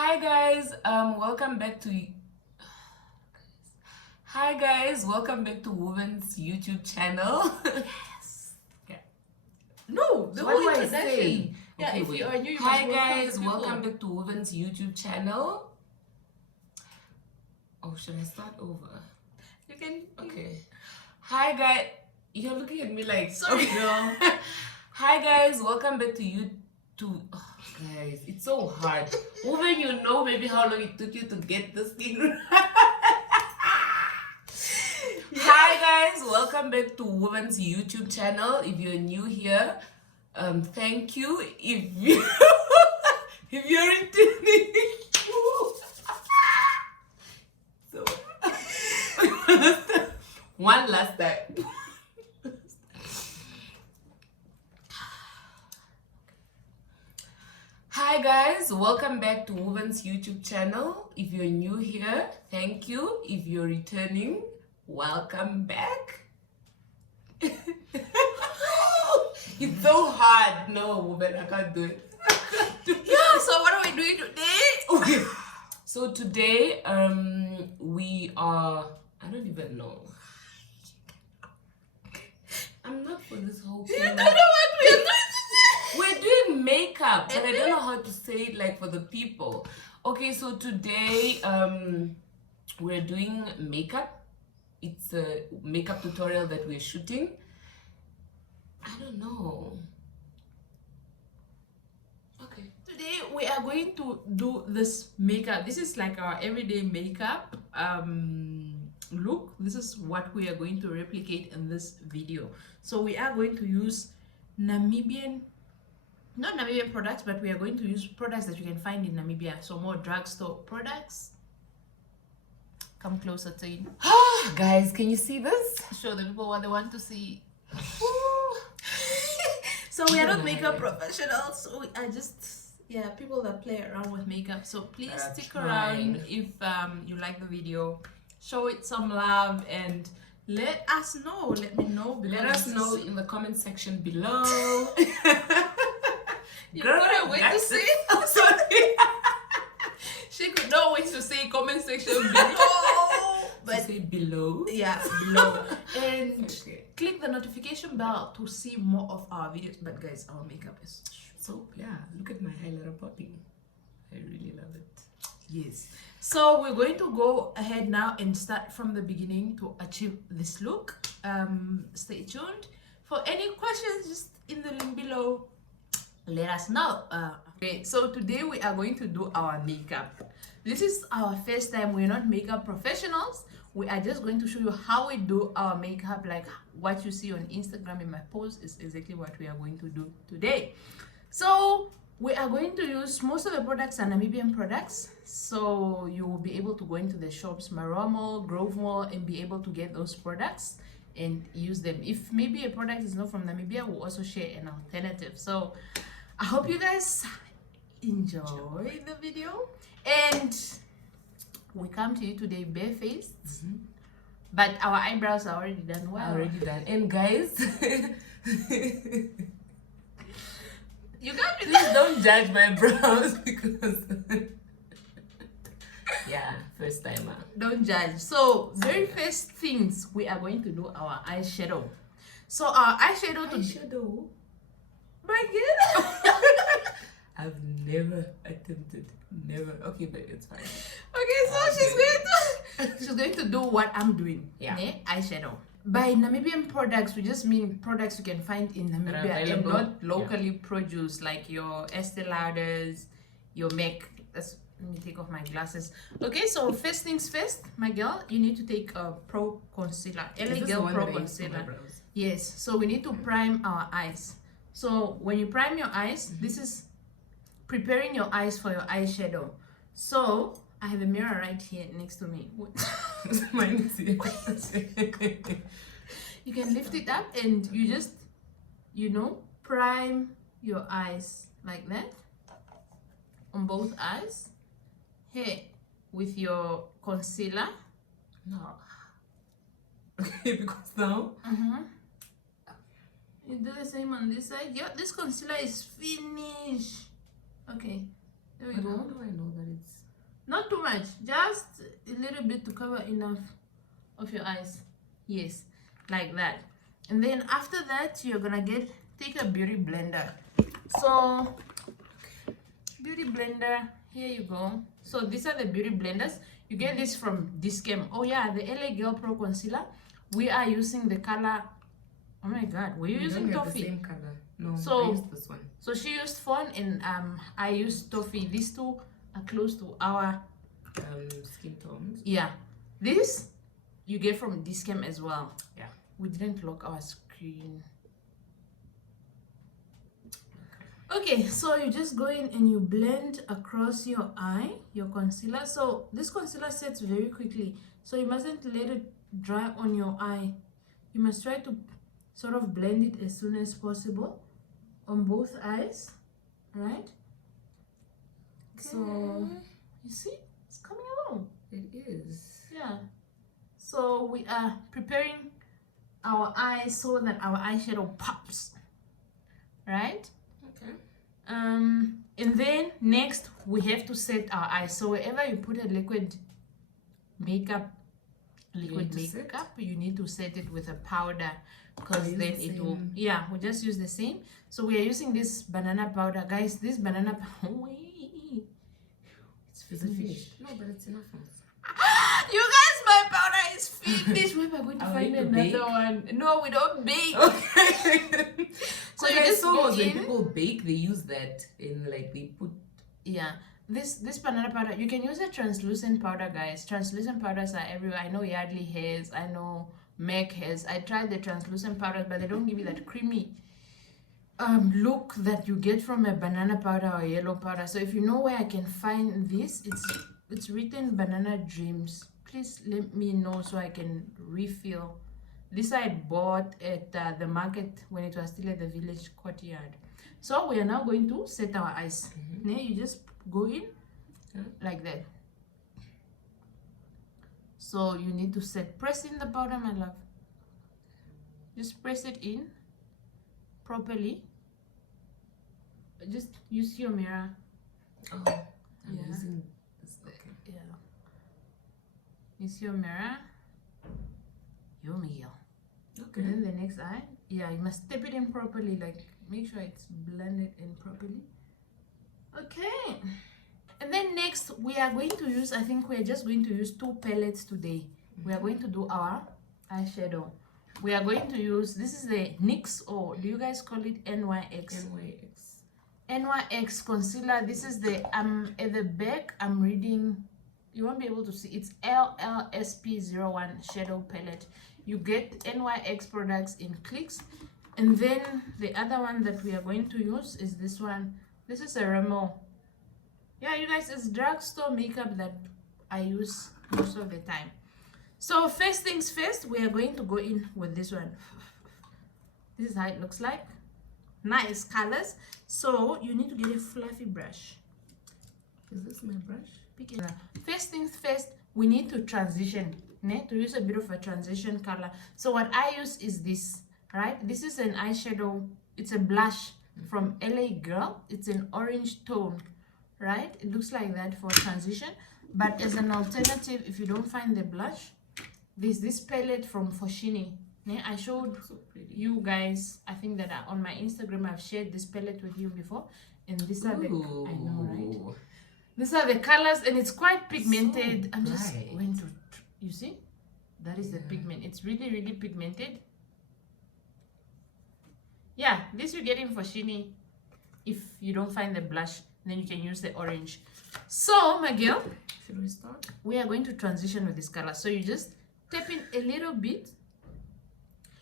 Welcome back to Hi guys, welcome back to Women's YouTube channel. Yes. Okay. No, the What whole do I introduction. say? Yeah, Okay, if wait. you are new, you Hi must guys, welcome the welcome people. back to Women's YouTube channel. Oh, should I start over? You can. Okay. Hi guys, you're looking at me like Sorry, girl. Hi guys, welcome back to you. Oh, guys, it's so hard. Women, you know maybe how long it took you to get this thing right. Hi guys, welcome back to Women's YouTube channel. If you're new here, thank you. If you if you're returning, so one last time. Hi guys, welcome back to Women's YouTube channel. If you're new here, thank you. If you're returning, welcome back. It's so hard. No, woman, I can't do it. Yeah, so what are we doing today? Okay. So today, we are, I don't even know. I'm not for this whole You thing. don't know what we are doing today. We're doing makeup, but I don't know how to say it like for the people. Okay, so today we're doing makeup. It's a makeup tutorial that we're shooting. I don't know. Okay. Today we are going to do this makeup. This is like our everyday makeup look. This is what we are going to replicate in this video. So we are going to use Namibian, not Namibian products, but we are going to use products that you can find in Namibia. So more drugstore products. Come closer to you. Guys, can you see this? Show the people what they want to see. So we are not makeup professionals. We are just people that play around with makeup. So please stick around if you like the video. Show it some love and let us know. Let me know. Let us know in the comment section below. You Girl, couldn't wait to that's say. it. I'm sorry. She could not wait to say comment section below. But say below. Yeah, below. And Okay. click the notification bell to see more of our videos. But guys, our makeup is So yeah, look at my highlighter popping. I really love it. yes. So we're going to go ahead now and start from the beginning to achieve this look. Stay tuned. For any questions, just in the link below, let us know. Okay, so today we are going to do our makeup. This is our first time. We're not makeup professionals. We are just going to show you how we do our makeup. Like what you see on Instagram in my post is exactly what we are going to do today. So we are going to use most of the products are Namibian products. So you will be able to go into the shops, Maromo, Grove Mall, and be able to get those products and use them. If maybe a product is not from Namibia, we'll also share an alternative. So I hope you guys enjoy the video. And we come to you today barefaced. But our eyebrows are already done well. Already done. And guys, You got me. please don't judge my brows because yeah, first timer. Don't judge. So very first things we are going to do our eyeshadow. So our eyeshadow to Eyeshadow. break it. I've never attempted. Never. Okay, but it's fine. Okay, so she's going to do what I'm doing. Yeah. Eyeshadow. By Namibian products, we just mean products you can find in Namibia and available. not locally produced, like your Estee Lauders, your MAC. Let me take off my glasses. Okay, so first things first, my girl, you need to take a Pro Concealer. Is LA this Girl the one Pro that I use for my Concealer. brows? Yes, so we need to prime our eyes. So when you prime your eyes, this is preparing your eyes for your eyeshadow. So I have a mirror right here next to me. Mine is here. You can lift it up and you just, prime your eyes like that on both eyes. Here with your concealer. No. Okay, because now You do the same on this side. Yeah, this concealer is finished. Okay, there we but go. how do I know that it's Not too much, just a little bit to cover enough of your eyes. Yes, like that. And then after that, you're gonna take a beauty blender. So beauty blender, here you go. So these are the beauty blenders. You get this from Discam. Oh yeah, the LA Girl Pro Concealer. We are using the color. Oh my god, were you using Toffee? The same color. No, so, I used this one. So she used Fawn and I used Toffee. These two are close to our skin tones. Yeah. This you get from Discam as well. Yeah. We didn't lock our screen. Okay, so you just go in and you blend across your eye, your concealer. So this concealer sets very quickly, so you mustn't let it dry on your eye. You must try to sort of blend it as soon as possible on both eyes, right? Okay. So you see, it's coming along. It is. Yeah. So we are preparing our eyes so that our eyeshadow pops, right? Okay. And then next we have to set our eyes. So wherever you put a liquid makeup, you need to set it with a powder, because then it will. Yeah, we just use the same. So we are using this banana powder, guys. This banana powder. It's finished. No, but it's enough. You guys, my powder is finished. Where am I going to find another one? No, we don't bake. Okay. So you just go in. When people bake, they use that in like they put. Yeah, this banana powder. You can use a translucent powder, guys. Translucent powders are everywhere. I know Yardley has. I know MAC has. I tried the translucent powders, but they don't give you that creamy look that you get from a banana powder or yellow powder. So if you know where I can find this, it's written Banana Dreams. Please let me know so I can refill. This I bought at the market when it was still at the village courtyard. So we are now going to set our eyes. You just go in like that. So you need to press in the powder, my love. Just press it in properly. Just use your mirror. Oh, I'm using this. Okay. Yeah. Use your mirror. Your mirror. Okay. And then the next eye. Yeah, you must tap it in properly. Like, make sure it's blended in properly. Okay. And then next, we are going to use, I think we're just going to use 2 palettes today. We are going to do our eyeshadow. We are going to use, this is the NYX, or do you guys call it NYX? NYX concealer. This is the, at the back, I'm reading, you won't be able to see, it's LLSP01 shadow palette. You get NYX products in clicks. And then the other one that we are going to use is this one. This is a Remo. Yeah, you guys, it's drugstore makeup that I use most of the time. So first things first, we are going to go in with this one. This is how it looks like. Nice colors. So you need to get a fluffy brush. Is this my brush? Pick it up. First things first, we need to transition. To use a bit of a transition color. So what I use is this, right? This is an eyeshadow. It's a blush from LA Girl. It's an orange tone, right? It looks like that for transition. But as an alternative, if you don't find the blush, there's this palette from Foschini. I showed you guys, I think that on my Instagram I've shared this palette with you before, and these are the, I know, right? These are the colors, and it's quite pigmented. So I'm just going to, you see, that is the pigment. It's really, really pigmented. Yeah, this you get in Foschini. If you don't find the blush, then you can use the orange. So my girl, should we start? We are going to transition with this color. So you just tap in a little bit.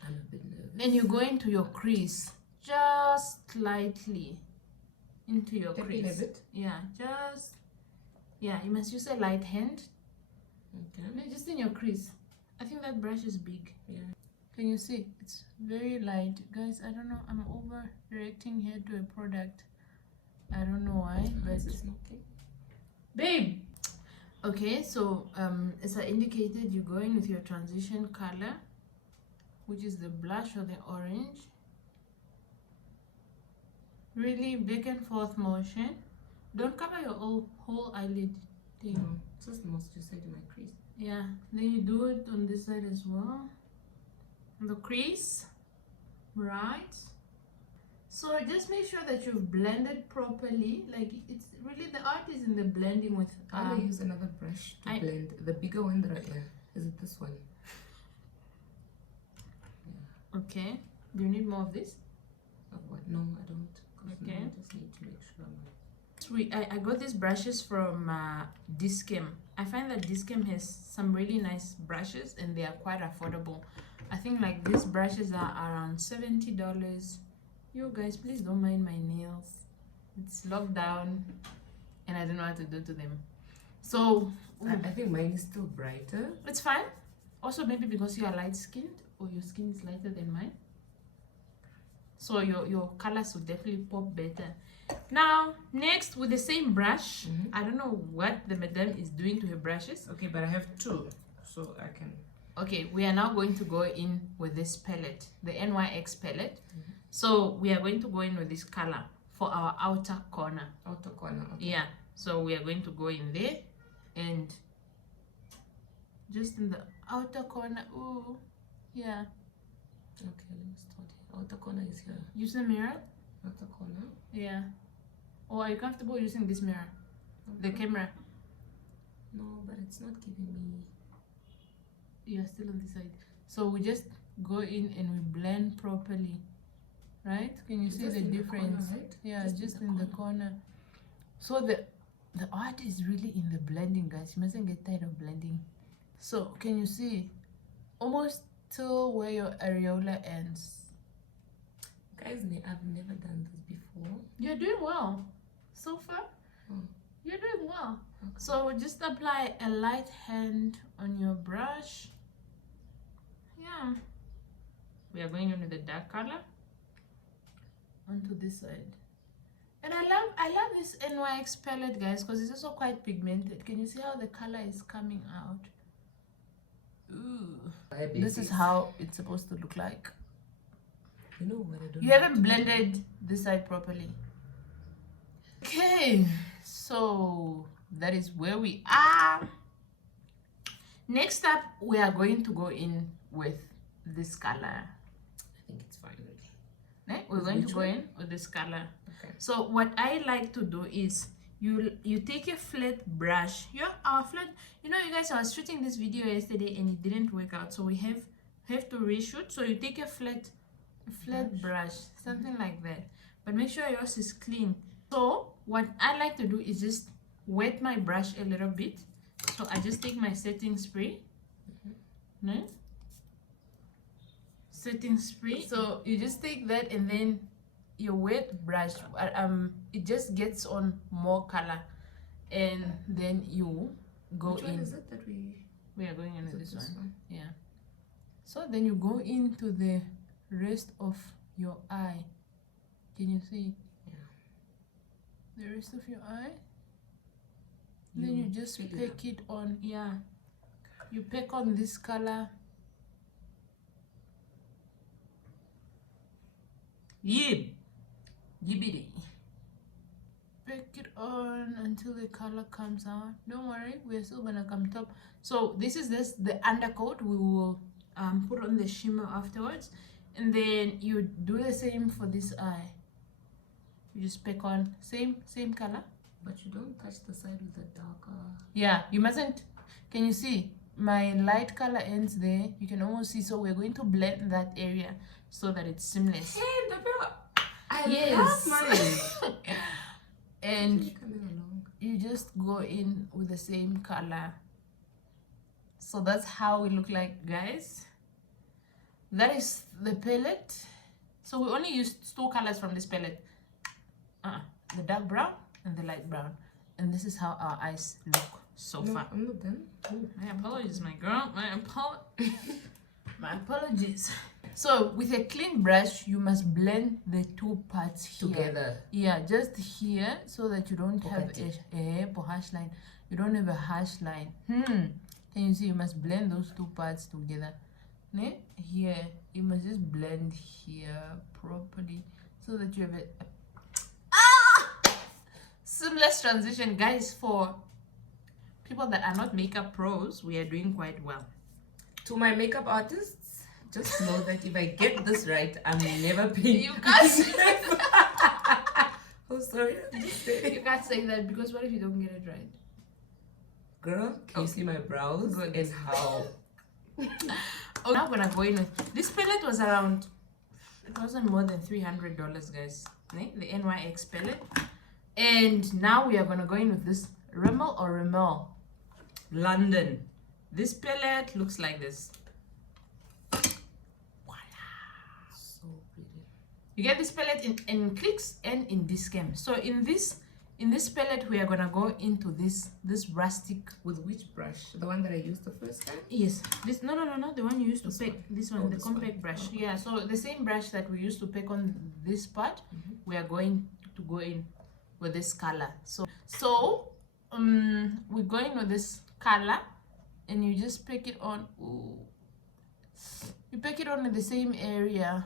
I'm a bit nervous. And you go into your crease, just slightly into your crease. A bit? Yeah, yeah, you must use a light hand. Okay. No, just in your crease. I think that brush is big. Yeah. Can you see? It's very light. Guys, I don't know. I'm over-reacting here to a product. I don't know why, but... It's okay. Babe! Okay, so as I indicated, you go in with your transition color, which is the blush or the orange. Really back and forth motion. Don't cover your whole eyelid. There you No, go. just the most you said in my crease. Yeah. Then you do it on this side as well. On the crease. Right. So just make sure that you blend it properly. Like it's really the art is in the blending with. I'm gonna use another brush to blend the bigger one that I is it this one? Yeah. Okay. Do you need more of this? Of what? No, I don't. 'Cause Okay. now I just need to make sure I'm. I got these brushes from Discam. I find that Discam has some really nice brushes and they are quite affordable. I think like these brushes are around $70. You guys, please don't mind my nails. It's lockdown and I don't know what to do to them. So I think mine is still brighter. it's fine. Also maybe because you are light skinned or your skin is lighter than mine. So your colors will definitely pop better. Now, next with the same brush, I don't know what the madam is doing to her brushes. Okay, but I have two, so I can. Okay, we are now going to go in with this palette, the NYX palette. So we are going to go in with this color for our outer corner. Outer corner. Okay. Yeah, so we are going to go in there and just in the outer corner. Ooh, yeah. Okay, let me start here. Outer corner is here. Use the mirror. Outer corner. Yeah. Or are you comfortable using this mirror? The camera. No, but it's not giving me. You're still on this side. So we just go in and we blend properly. Right? Can you see Just the in the difference? corner, right? Yeah, Just just in in the the corner. So the art is really in the blending, guys. You mustn't get tired of blending. So can you see? Almost till where your areola ends. Guys, I've never done this before. You're doing well. So far, you're doing well. Okay. So just apply a light hand on your brush. Yeah. We are going in with the dark color onto this side. And I love this NYX palette, guys, because it's also quite pigmented. Can you see how the color is coming out? Ooh. This is how it's supposed to look like. You know what I don't. You haven't blended this side properly. Okay, so that is where we are. Next up, we are going to go in with this color. I think it's fine already. We're going to go in with this color. Okay. So what I like to do is you take a flat brush. Our flat. You know, you guys, I was shooting this video yesterday and it didn't work out, so we have to reshoot. So you take a flat brush, something like that. But make sure yours is clean. So what I like to do is just wet my brush a little bit. So I just take my setting spray. Setting spray. So you just take that and then your wet brush, it just gets on more color, and then you go Which in. one is it that we are going into this this one. Yeah. So then you go into the rest of your eye. Can you see? Yeah. The rest of your eye. Then you just pick it on. Yeah. You pick on this color. Yib. Yibbity. Pick it on until the color comes out. Don't worry, we're still gonna come top. So this is the undercoat. We will put on the shimmer afterwards, and then you do the same for this eye. You just pick on same color, but you don't touch the side with the darker. Yeah, you mustn't. Can you see my light color ends there? You can almost see. So we're going to blend that area so that it's seamless. Hey, the bell. I Yes. love mine. And you just go in with the same color. So that's how we look like, guys. That is the palette. So we only used 2 colors from this palette. The dark brown and the light brown. And this is how our eyes look so far. I'm not done. My apologies, my girl. My apologies. So with a clean brush, you must blend the 2 parts here. Together. Yeah, just here, so that you don't have a harsh line. You don't have a harsh line. Can you see? You must blend those 2 parts together. Here, you must just blend here properly so that you have a seamless transition, guys. For people that are not makeup pros, we are doing quite well. To my makeup artists, just know that if I get this right, I'm never paying. You can't say Oh, sorry. Just say. You can't say that because what if you don't get it right? Girl, can you see my brows? Good. And how? Oh, now I'm gonna go in with this palette was around. It wasn't more than $300, guys. The NYX palette. And now we are gonna go in with this Rimmel or Rimmel London. This palette looks like this. So pretty. You get this palette in Clicks and in Discam. So in this palette we are gonna go into this rustic. With which brush? The one that I used the first time? Yes, this no, the one you used to pick. This one, Oh, the this compact one. brush. Oh. Yeah, so the same brush that we used to pick on this part, we are going to go in with this color. So we're going with this color, and you just pick it on. Ooh, you pick it on in the same area.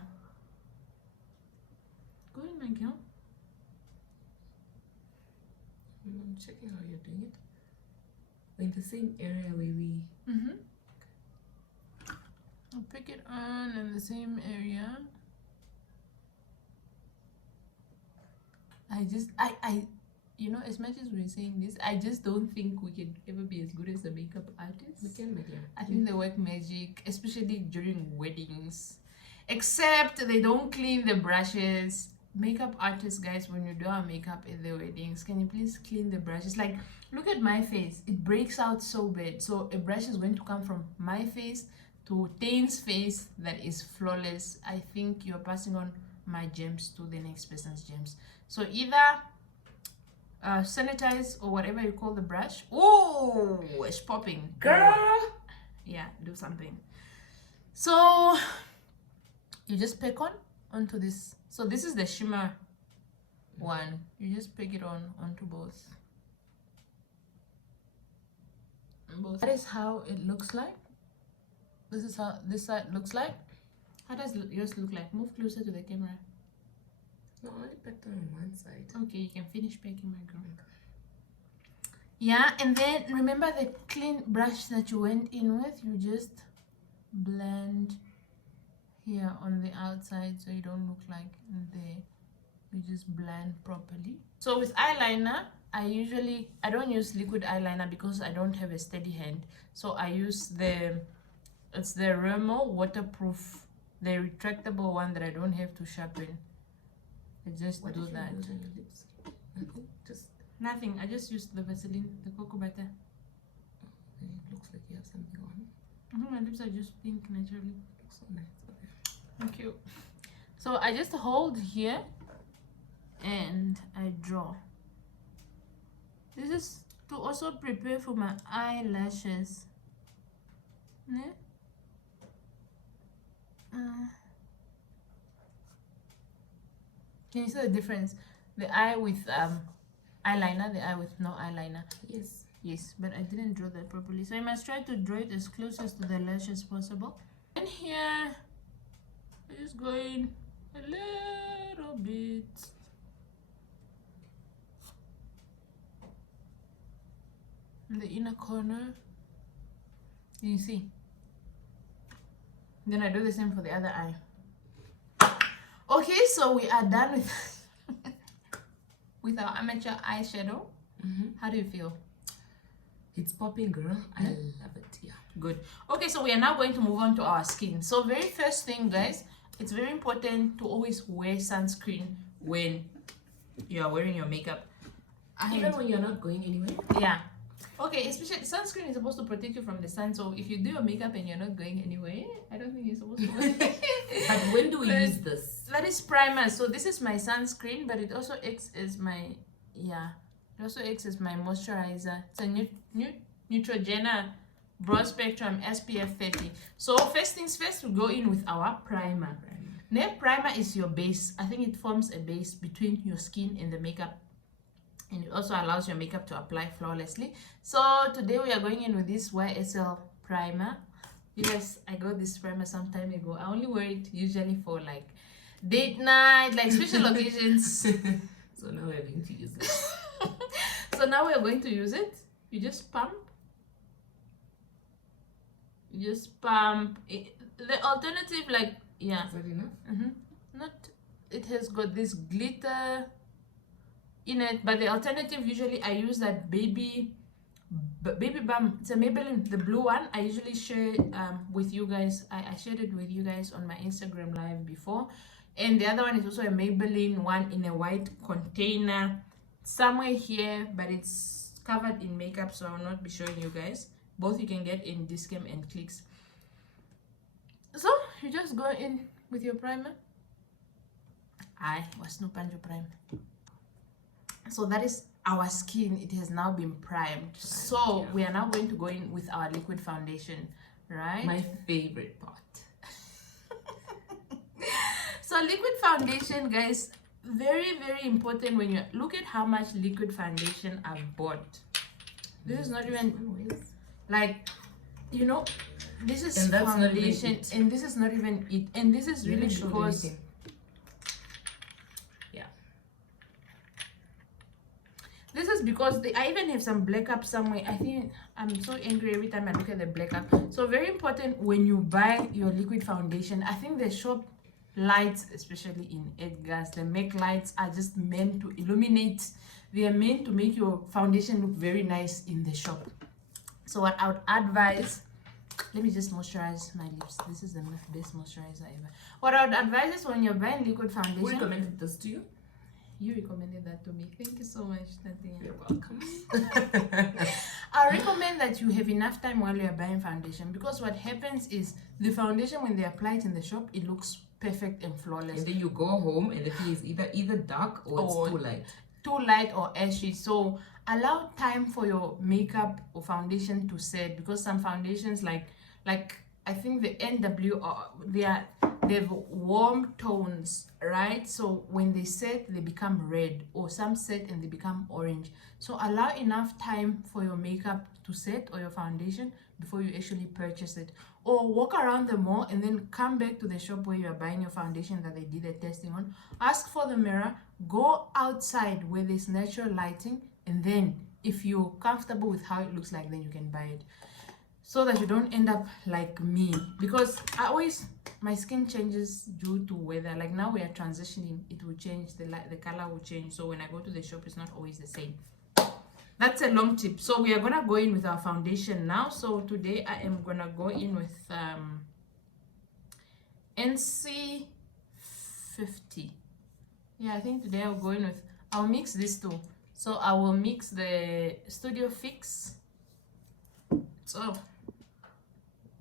Go in, my girl. I'm checking how you're doing it. In the same area where we. I'll pick it on in the same area. I you know, as much as we're saying this, I just don't think we can ever be as good as a makeup artist. We can, my dear. I think they work magic, especially during weddings. Except they don't clean the brushes. Makeup artists, guys, when you do our makeup at the weddings, can you please clean the brushes? Like, look at my face. It breaks out so bad. So a brush is going to come from my face to Tane's face that is flawless. I think you're passing on my gems to the next person's gems. So either sanitize or whatever you call the brush. Oh, it's popping. Girl! Yeah, do something. So you just pick onto this. So this is the shimmer one. You just pick it onto both. That is how it looks like. This is how this side looks like. How does yours look like? Move closer to the camera. No, I only picked on one side. Okay, you can finish packing, my girl. Yeah, and then remember the clean brush that you went in with. You just blend here on the outside so you don't look like there. You just blend properly. So with eyeliner, I don't use liquid eyeliner because I don't have a steady hand. So I use it's the Rimmel waterproof, the retractable one that I don't have to sharpen. I just What do did you that. use on your lips? Nothing? Just. Nothing. I just used the Vaseline, the cocoa butter. Okay, it looks like you have something on. My lips are just pink naturally. Looks so nice. Okay. Thank you. So I just hold here and I draw. This is to also prepare for my eyelashes. Ne? Can you see the difference? The eye with eyeliner, the eye with no eyeliner. Yes. Yes, but I didn't draw that properly. So I must try to draw it as close as to the lash as possible. And here, I'm just going a little bit. In the inner corner. You see? Then I do the same for the other eye. Okay, so we are done with with our amateur eyeshadow. How do you feel? It's popping, girl. I love it. Yeah. Good. Okay, so we are now going to move on to our skin. So very first thing, guys, it's very important to always wear sunscreen when you are wearing your makeup. Even when you're not going anywhere. Yeah. Okay, especially sunscreen is supposed to protect you from the sun. So if you do your makeup and you're not going anywhere, I don't think you're supposed to wear it. But when do we use this? That is primer. So this is my sunscreen, but it also acts as my it also acts as my moisturizer. It's a Neutrogena broad spectrum SPF 30. So first things first, we go in with our primer. Nail primer is your base. I think it forms a base between your skin and the makeup, and it also allows your makeup to apply flawlessly. So today we are going in with this YSL primer. Because I got this primer some time ago. I only wear it usually for like date night, like special occasions. So now we're going to use it. So now we're going to use it. You just pump You just pump it. The alternative, like, yeah. Is that enough? Not, it has got this glitter in it, but the alternative, usually I use that baby balm. It's a Maybelline, the blue one. I usually share with you guys. I shared it with you guys on my Instagram live before. And the other one is also a Maybelline one in a white container somewhere here, but it's covered in makeup, so I will not be showing you guys. Both you can get in Discam and Clicks. So you just go in with your primer. I was no panjo prime. So that is our skin. It has now been primed. So we are now going to go in with our liquid foundation, right? My favorite part. So liquid foundation, guys, very, very important. When you look at how much liquid foundation I've bought. This is not even like, you know, this is foundation, and this is not even it. And this is really because this is because I even have some black up somewhere. I think I'm so angry every time I look at the black up. So very important when you buy your liquid foundation. I think the shop lights, especially in Edgar's, the MAC lights are just meant to illuminate. They are meant to make your foundation look very nice in the shop. So what I would advise, let me just moisturize my lips. This is the best moisturizer ever. What I would advise is when you're buying liquid foundation. Who recommended this to you? You recommended that to me. Thank you so much, Nadia. You're welcome. I recommend that you have enough time while you're buying foundation, because what happens is the foundation, when they apply it in the shop, it looks perfect and flawless. And then you go home and the thing is either dark or it's too light. Too light or ashy. So allow time for your makeup or foundation to set, because some foundations like I think the NW they've warm tones, right? So when they set, they become red, or some set and they become orange. So allow enough time for your makeup to set, or your foundation, before you actually purchase it. Or walk around the mall and then come back to the shop where you are buying your foundation that they did the testing on. Ask for the mirror, go outside where there's natural lighting, and then if you're comfortable with how it looks like, then you can buy it. So that you don't end up like me, because my skin changes due to weather. Like now we are transitioning, it will change, the color will change. So when I go to the shop, it's not always the same. That's a long tip. So we are gonna go in with our foundation now. So today I am gonna go in with NC50. Yeah, I think today I'll go in with, I'll mix these two. So I will mix the Studio Fix. So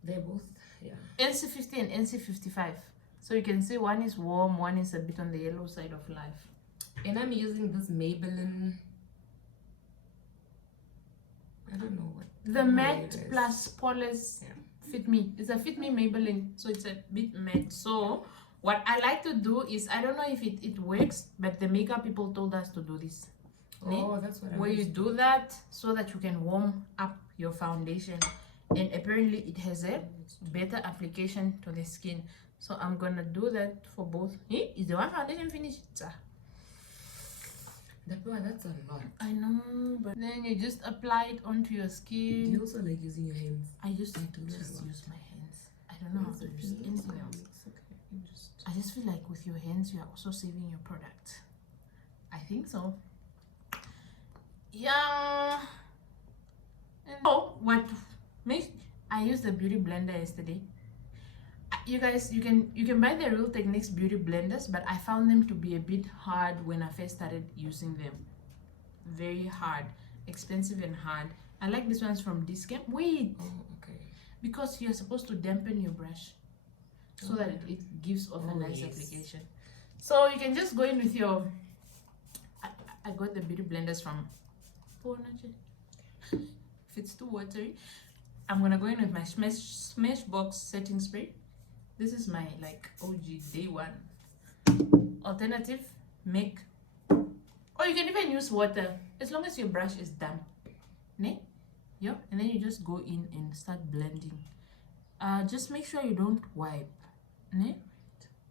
they're both, yeah. NC50 and NC55. So you can see one is warm, one is a bit on the yellow side of life. And I'm using this Maybelline, I don't know what. The matte plus polish Fit Me. It's a Fit Me Maybelline, so it's a bit matte. So what I like to do is, I don't know if it works, but the makeup people told us to do this. Oh, that's what I where you do that so that you can warm up your foundation, and apparently it has a better application to the skin. So I'm gonna do that for both. Hey, is the one foundation finished? That's a lot. I know, but then you just apply it onto your skin. Do you also like using your hands? I just use my hands. I don't know how to use anything else. Okay. I just feel like with your hands, you are also saving your product. I think so. Yeah. And I used the beauty blender yesterday. You guys, you can buy the Real Techniques beauty blenders, but I found them to be a bit hard when I first started using them. Very hard, expensive and hard. I like these ones from Discam. Wait. Oh, okay. Because you're supposed to dampen your brush so that it gives off a nice application. So you can just go in with your. I got the beauty blenders from. If it's too watery, I'm gonna go in with my Smashbox setting spray. This is my OG day one. Alternative, MAC. Or you can even use water as long as your brush is damp. Ne? Yeah, and then you just go in and start blending. Just make sure you don't wipe. Ne?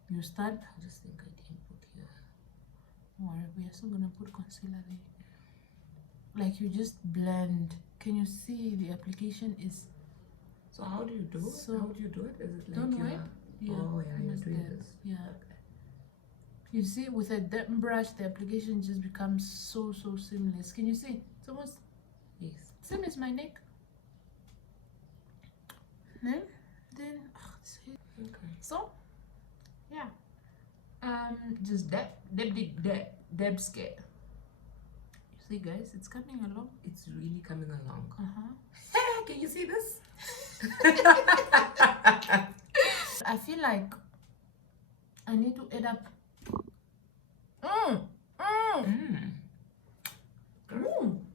You start. I just think I didn't put here. Alright, we are still gonna put concealer there. Like you just blend. Can you see the application is So how do you do it? So, How do you do it? Is it like don't you wipe. Yeah. Oh yeah, you're Almost doing there. this. Yeah. Okay. You see, with a damp brush, the application just becomes so seamless. Can you see? It's almost Yes. same as my neck. Then Okay. so yeah. Just dab scare. You see, guys, it's coming along. It's really coming along. Uh-huh. Can you see this? I feel like I need to add up.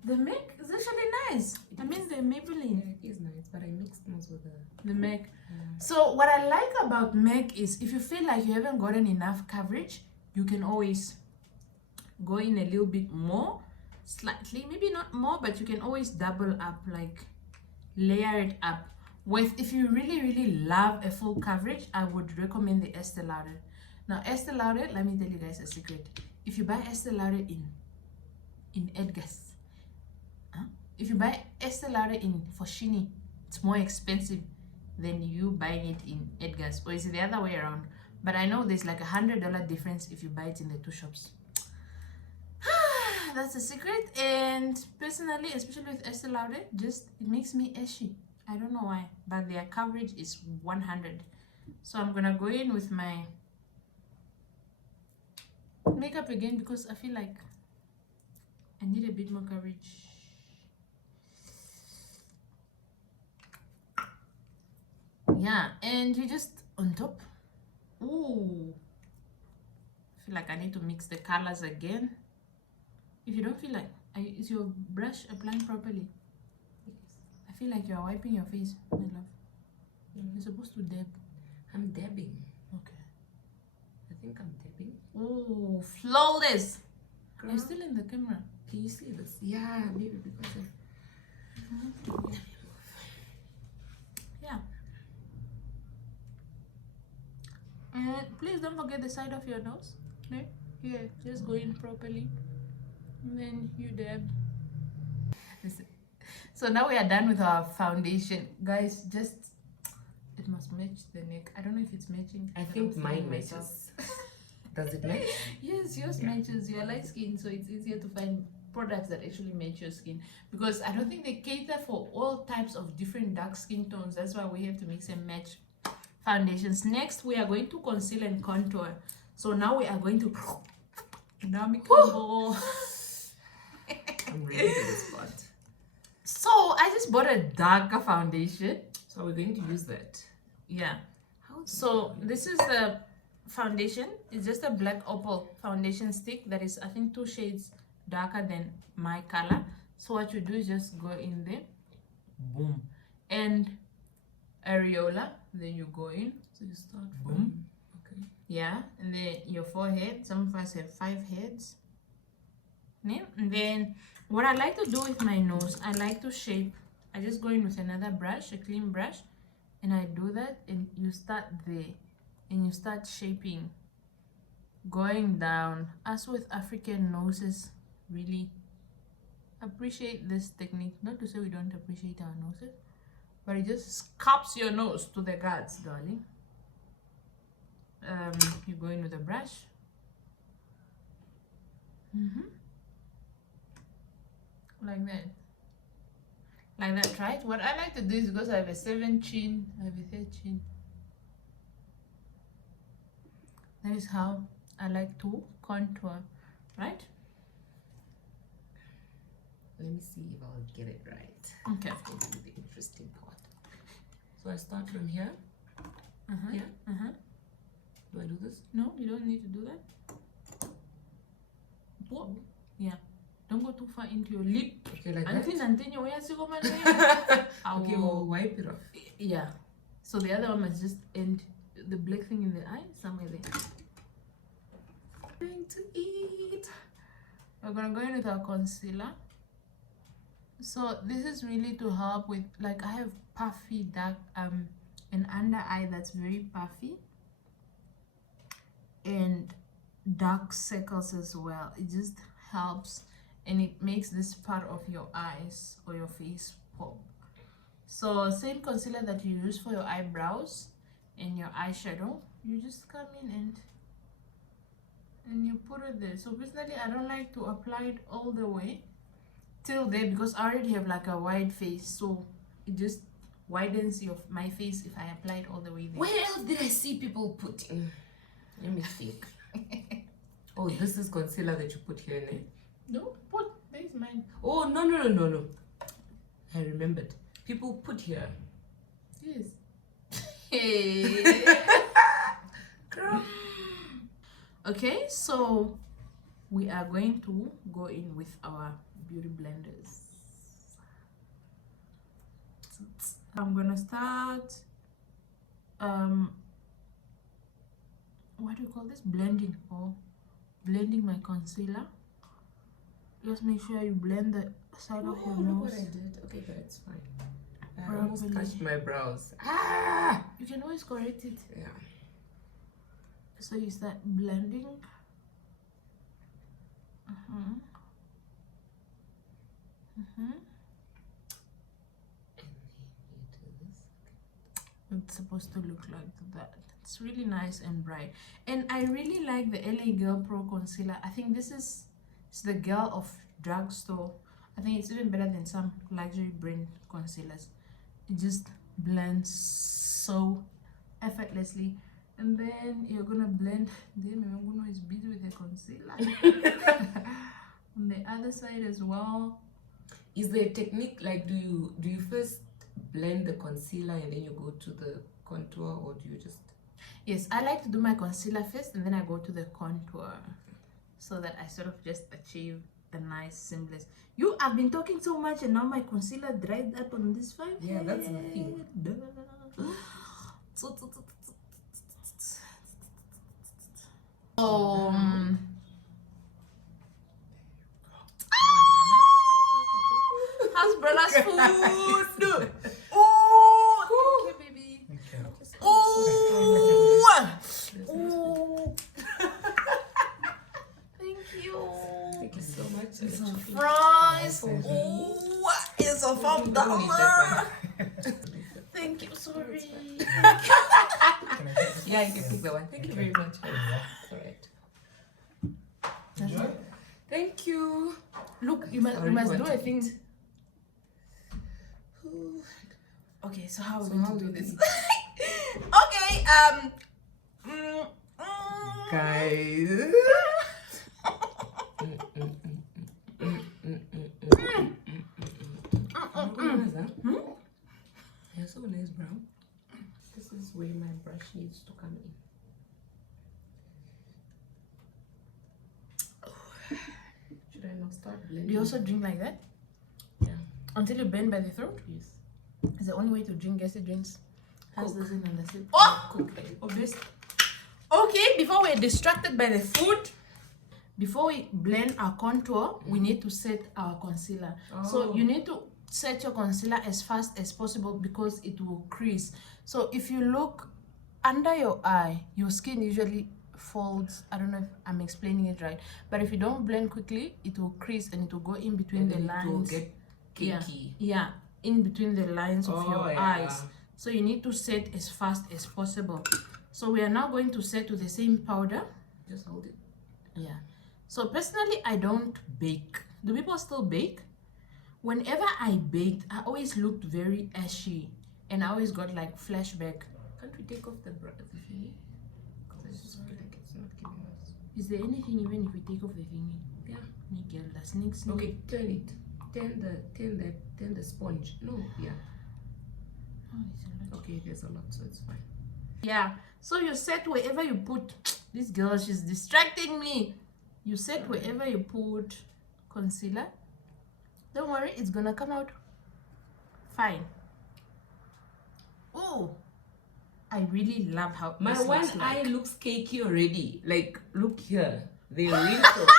The MAC is actually nice. I mean the Maybelline. Yeah, it is nice, but I mixed most with The MAC. So what I like about MAC is if you feel like you haven't gotten enough coverage, you can always go in a little bit more, slightly, maybe not more, but you can always double up, like layer it up. With if you really love a full coverage, I would recommend the Estee Lauder. Now Estee Lauder, let me tell you guys a secret. If you buy Estee Lauder in Edgar's, if you buy Estee Lauder in Foschini, it's more expensive than you buying it in Edgar's, or is it the other way around? But I know there's like $100 difference if you buy it in the two shops. That's a secret. And personally, especially with Estee Lauder, just it makes me ashy. I don't know why, but their coverage is 100. So I'm gonna go in with my makeup again because I feel like I need a bit more coverage. Yeah, and you just on top. Ooh, I feel like I need to mix the colors again. If you don't feel like, is your brush applying properly? Yes. I feel like you're wiping your face, my love. You're supposed to dab. I'm dabbing. Okay. I think I'm dabbing. Oh, flawless. Girl, I'm still in the camera. can you see this? Yeah, maybe because Yeah. And please don't forget the side of your nose. No? Here, just go in properly. And then you dab. So now we are done with our foundation. Guys, just, it must match the neck. I don't know if it's matching. I think mine matches. Does it match? Yes, yours matches. You're light skin, so it's easier to find products that actually match your skin, because I don't think they cater for all types of different dark skin tones. That's why we have to mix and match foundations. Next, we are going to conceal and contour. So now we are going to I'm ready for this part. So I just bought a darker foundation. So we're going to use that. Yeah. So this is the foundation. It's just a black opal foundation stick that is, I think, 2 shades darker than my color. So what you do is just go in there, boom, and areola, then you go in, So you start boom, from okay. yeah, and then your forehead. Some of us have 5 heads. Yeah. And then what I like to do with my nose, I like to shape. I just go in with another brush, a clean brush, and I do that, and you start there and you start shaping, going down. As with African noses, really appreciate this technique. Not to say we don't appreciate our noses, but it just sculpts your nose to the guards, darling. You go in with a brush. Like that, right? What I like to do is, because I have a 7 chin, I have a 3 chin. That is how I like to contour, right? Let me see if I'll get it right. Okay. That's going to be the interesting part. So I start from here. Here. Do I do this? No, you don't need to do that. What? Yeah. Don't go too far into your lip. Okay, like that? Okay, we'll wipe it off. Yeah. So the other one must just end the black thing in the eye, somewhere there. Going to eat. We're gonna go in with our concealer. So this is really to help with, like, I have puffy dark, an under eye that's very puffy, and dark circles as well. It just helps, and it makes this part of your eyes or your face pop. So same concealer that you use for your eyebrows and your eyeshadow, you just come in and you put it there. So personally, I don't like to apply it all the way till there because I already have like a wide face, so it just widens my face if I apply it all the way there. Where else did I see people putting? Let me think. Oh, this is concealer that you put here, eh? No, put. There is mine. Oh, no. I remembered. People put here. Yes. Girl. Okay, so we are going to go in with our beauty blenders. I'm gonna start what do you call this? Blending my concealer. Just make sure you blend the side of your Look nose. what I did. Okay, but it's fine. I Properly. almost touched my brows. Ah! You can always correct it. Yeah. So you start blending. It's supposed to look like that. It's really nice and bright, and I really like the LA Girl Pro concealer. I think it's the Girl of Drugstore. I think it's even better than some luxury brand concealers. It just blends so effortlessly. And then you're gonna blend. Then Memunguno is busy with the concealer. On the other side as well. Is there a technique, like do you first blend the concealer and then you go to the contour, or do you just? Yes, I like to do my concealer first and then I go to the contour, so that I sort of just achieve a nice seamless. I've been talking so much and now my concealer dried up on this side. Yeah, that's the thing. How's Bella's food? Oh, thank you, baby. Oh, thank you. Thank you so much. Fries. Oh, it's a $5. Thank you. Sorry. Yeah, you can pick the one. Thank you very much. Alright. Thank you. Look, you must do a thing. Okay, so how are we going to do this? Okay, guys. You're so nice, brown. This is where my brush needs to come in. Should I not start blending? Do you also drink like that? Yeah. Until you bend by the throat? Yes. It's the only way to drink gassy drinks. Has Cook. doesn't understand. Oh! Cook. Obvious. Okay, before we're distracted by the food, before we blend our contour, we need to set our concealer. So you need to set your concealer as fast as possible because it will crease. So if you look under your eye, your skin usually folds. I don't know if I'm explaining it right, but if you don't blend quickly, it will crease and it will go in between the lines. It will get cakey. Yeah, in between the lines of your yeah. eyes. So you need to set as fast as possible. So we are now going to set with the same powder. Just hold it. Yeah. So personally, I don't bake. Do people still bake? Whenever I baked, I always looked very ashy and I always got like flashback. Can't we take off the thingy? Because I just feel like it's not giving us. Is there anything even if we take off the thingy? Yeah. Miguel, that's next. Okay, turn it. Turn the sponge. No, yeah. Oh, it's a lot. Okay, there's a lot, so it's fine. Yeah. So you set wherever you put. This girl, she's distracting me. You set wherever you put concealer. Don't worry, it's gonna come out fine. Oh, I really love how My this one looks like. eye looks cakey already. Like, look here. They're wrinkled.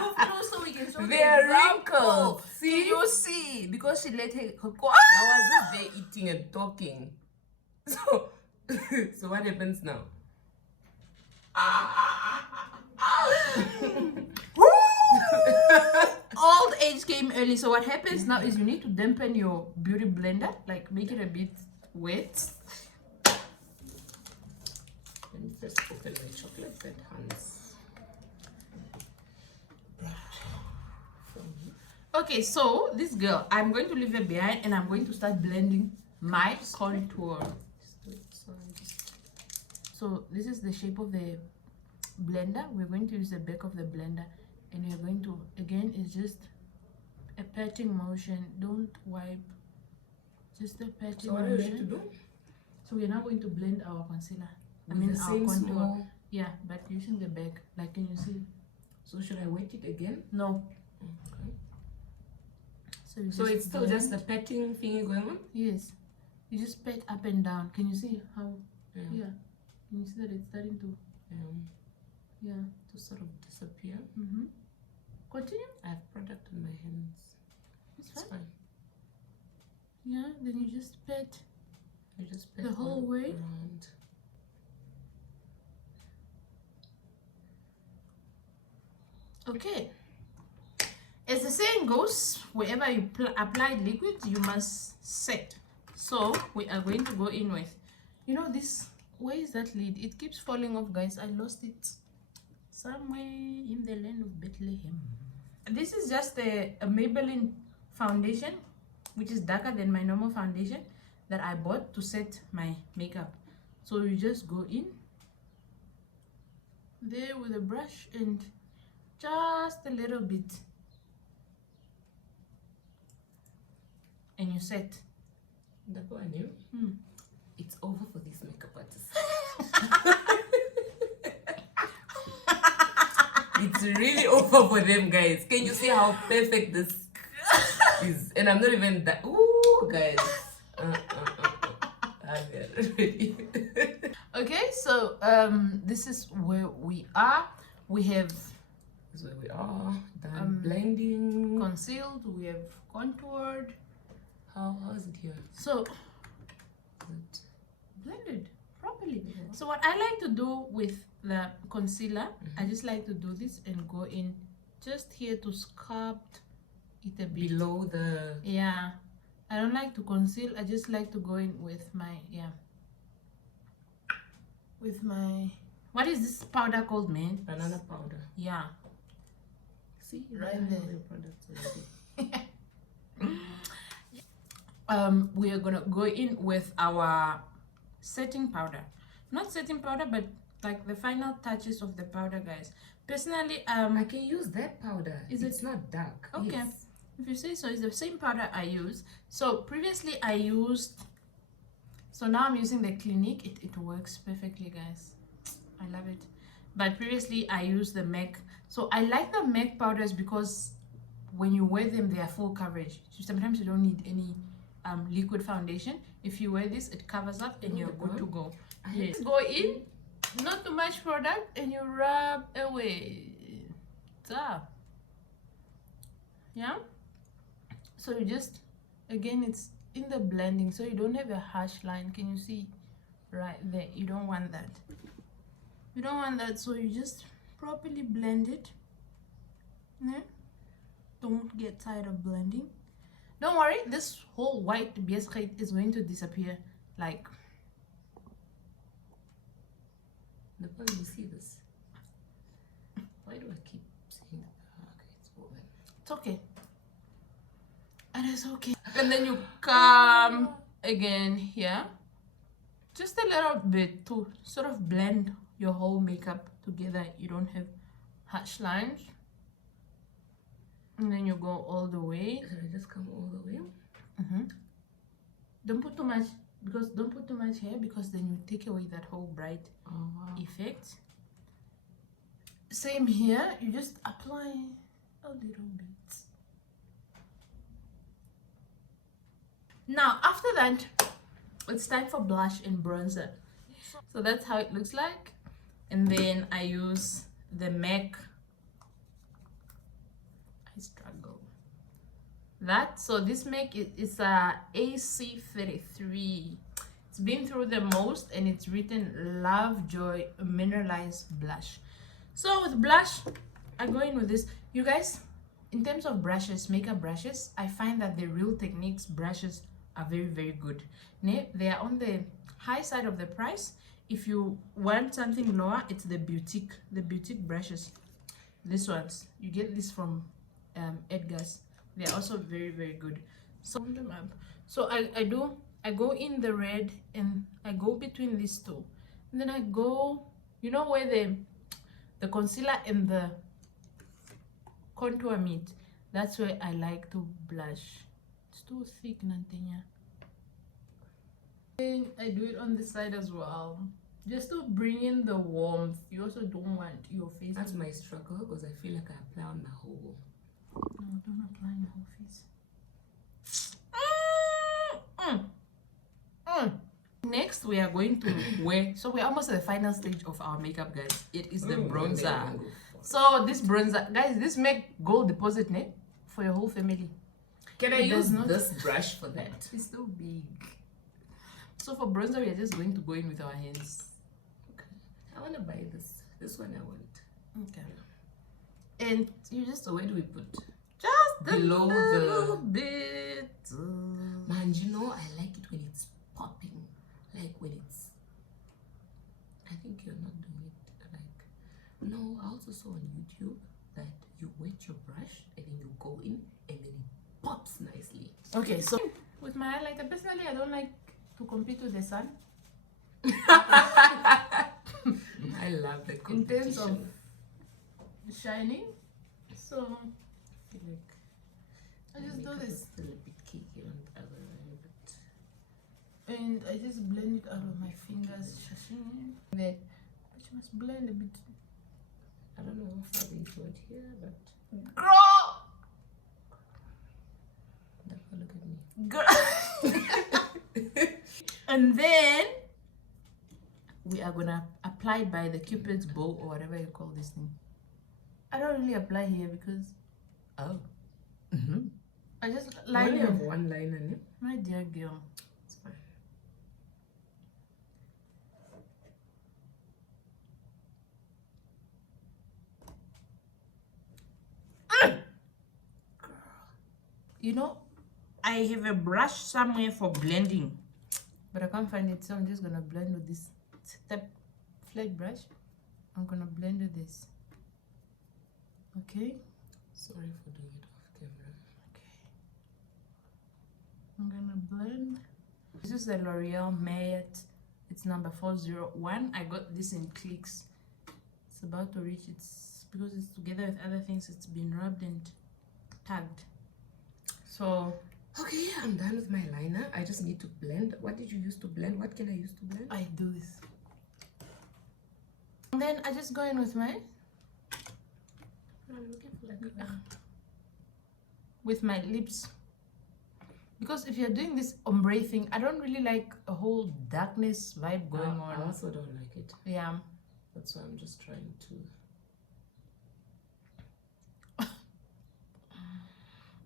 Move close so we can show the They're example. wrinkled. See? You see, because she let her I was just there eating and talking. So, so what happens now? old age came early. So what happens now is you need to dampen your beauty blender, like make it a bit wet. Let me first open my chocolate that Hans brought for me. Okay, so this girl, I'm going to leave her behind and I'm going to start blending my contour. So this is the shape of the blender. We're going to use the back of the blender and we're going to, again, it's just a patting motion. Don't wipe, just a patting So what are we going motion. to do? So we're now going to blend our concealer. With the our same contour. small. Yeah, but using the back. Like, can you see? So should I wet it again? No. Okay. So, you So just it's still blend. just a petting thing going on? Yes. You just pat up and down. Can you see how? Yeah. Yeah. Can you see that it's starting to? Yeah. To sort of disappear. Continue. I have product on my hands. It's It's fine. fine. Yeah. Then you just pat. I just The whole all way? around. Okay. As the saying goes, wherever you apply liquid, you must set. So we are going to go in with, you know, this. Where is that lid? It keeps falling off, guys. I lost it somewhere in the land of Bethlehem. This is just a Maybelline foundation, which is darker than my normal foundation that I bought to set my makeup. So you just go in there with a brush and just a little bit, and you set. That's what I knew. It's over for this makeup artist. It's really over for them, guys. Can you see how perfect this is? And I'm not even that. Ooh, guys. I'm ready. Okay, so this is where we are. We have This is where we are. Done blending. concealed, we have contoured. How is it here? So Good. blended properly. So what I like to do with the concealer, I just like to do this and go in just here to sculpt it a bit. Below the. Yeah, I don't like to conceal. I just like to go in with my, with my, what is this powder called, man? Banana powder. Yeah. See, Right I know there. your products already. We are gonna go in with our setting powder. Not setting powder, but like the final touches of the powder, guys. Personally, I can use that powder. It's not dark. okay. Yes. If you say so, it's the same powder I use. So previously I used, so now I'm using the Clinique. It works perfectly, guys. I love it. But previously I used the MAC. So I like the MAC powders because when you wear them, they are full coverage. So sometimes you don't need any liquid foundation. If you wear this, it covers up and you're good to go. Yes. Go in, not too much product, and you rub away. Stop. Yeah. So you just, again, it's in the blending, so you don't have a harsh line. Can you see right there? You don't want that. You don't want that, so you just properly blend it. Yeah. Don't get tired of blending. Don't worry, this whole white biscuit is going to disappear. Like, The point you see this. Why do I keep saying that? Okay, it's over. it's okay. And it's okay. And then you come again here. Just a little bit to sort of blend your whole makeup together. You don't have harsh lines. And then you go all the way. Should I just come all the way? Don't put too much, because don't put too much here, because then you take away that whole bright effect. Same here, you just apply a little bit. Now after that, it's time for blush and bronzer. So that's how it looks like. And then I use the MAC. I struggle. That, so this MAC is a AC33. It's been through the most, and it's written Love Joy Mineralized Blush. So with blush, I go in with this. You guys, in terms of brushes, makeup brushes, I find that the Real Techniques brushes are very, very good. They are on the high side of the price. If you want something lower, it's the boutique brushes. These ones, you get this from Edgar's. They are also very, very good. So them up. So I go in the red and I go between these two, and then I go, you know where the concealer and the contour meet. That's where I like to blush. It's too thick, Nantenya. And I do it on the side as well, just to bring in the warmth. You also don't want your face. That's my struggle, because I feel like I apply on the whole. No, don't apply on your whole face. Next, we are going to wear. So we're almost at the final stage of our makeup, guys. It is the bronzer. So this bronzer, guys, this make gold deposit for your whole family. Can I use this brush for that? It's so big. So for bronzer, we are just going to go in with our hands. Okay. I want to buy this. This one I want. Okay. And you just, so where do we put? Just below a little bit. Man, you know, I like it when it's popping. Like when it's... I think you're not doing it like... No, I also saw on YouTube that you wet your brush and then you go in and then it pops nicely. Okay, so with my highlighter, personally, I don't like to compete with the sun. I love the competition. In terms of shining, so I feel like I just do makeup is this, still a bit cakey on the other eye, but and I just blend it out of my fingers. But you must blend a bit. I don't know how they do it here, but Girl! look at me. Girl! And then we are gonna apply by the Cupid's bow or whatever you call this thing. I don't really apply here because I just I line only it. have one line on it. My dear girl. It's fine. You know, I have a brush somewhere for blending, but I can't find it, so I'm just gonna blend with this flat brush. I'm gonna blend with this. Okay. Sorry for doing it off camera. Okay. I'm gonna blend. This is the L'Oreal Matte. It's number 401. I got this in clicks. It's about to reach its, because it's together with other things, it's been rubbed and tagged. So Okay, I'm done with my liner. I just need to blend. What did you use to blend? What can I use to blend? I do this. And then I just go in with my I'm looking for like with my lips, because if you're doing this ombre thing, I don't really like a whole darkness vibe going I on. also don't like it. Yeah. That's why I'm just trying to.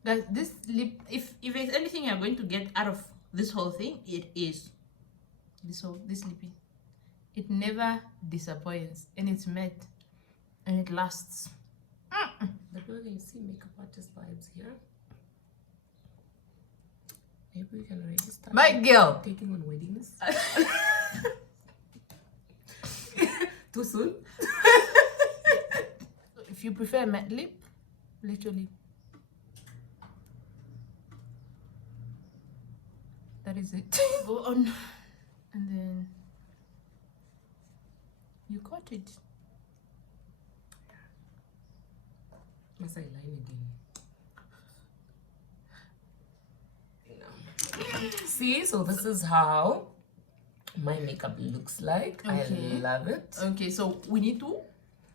Guys, this lip, if there's anything you're going to get out of this whole thing, it is this lippy. It never disappoints, and it's matte and it lasts. But where can you see makeup artist vibes here? Maybe we can already start My girl. taking on weddings. Too soon? If you prefer matte lip, literally. That is it. Go on, and then you cut it. Must I line again? No. See, so this is how my makeup looks like. Okay. I love it. Okay, so we need to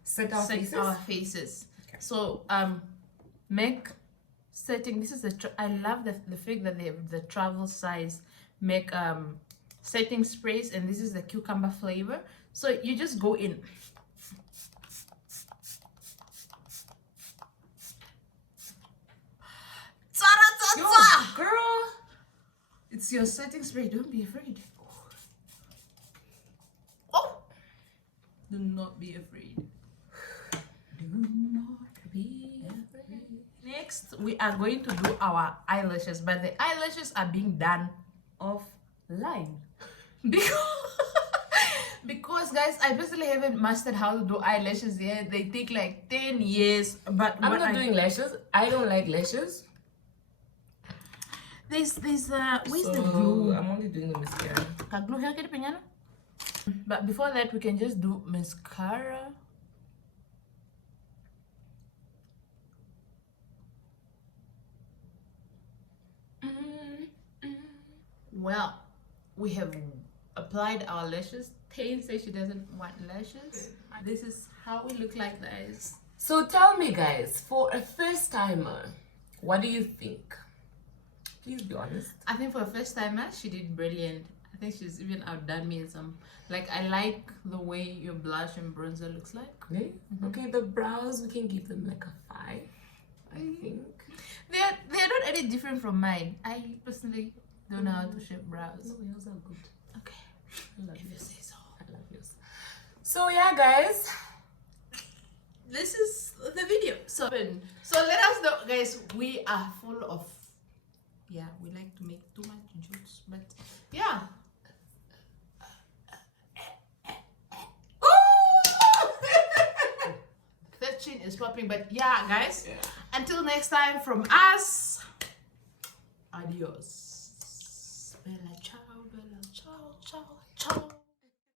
Set our faces. our faces. Okay. So make setting. This is I love the fact that they have the travel size make setting sprays, and this is the cucumber flavor. So you just go in. Yo, girl. It's your setting spray. Don't be afraid. Oh, do not be afraid. Do not be afraid. Next. next we are going to do our eyelashes, but the eyelashes are being done offline because guys, I personally haven't mastered how to do eyelashes yet. They take like 10 years, but I'm not doing lashes. I don't like lashes. There's where's the So glue? I'm only doing the mascara. Glue here, but before that we can just do mascara. Well, we have applied our lashes. Tane says she doesn't want lashes. This is how we look like, guys. So tell me, guys, for a first timer, what do you think? Please be honest. I think for a first timer, she did brilliant. I think she's even outdone me in some. Like, I like the way your blush and bronzer looks like. Okay, okay, the brows, we can give them like a 5, I think. They're not any different from mine. I personally don't know how to shape brows. No, yours are good. Okay, I love if you yours. say so. I love yours. So yeah, guys. This is the video. So let us know, guys. We are full of, yeah, we like to make too much jokes, but yeah. That chin is popping, but yeah, guys. Yeah. Until next time from us, adios. Bella ciao, ciao, ciao.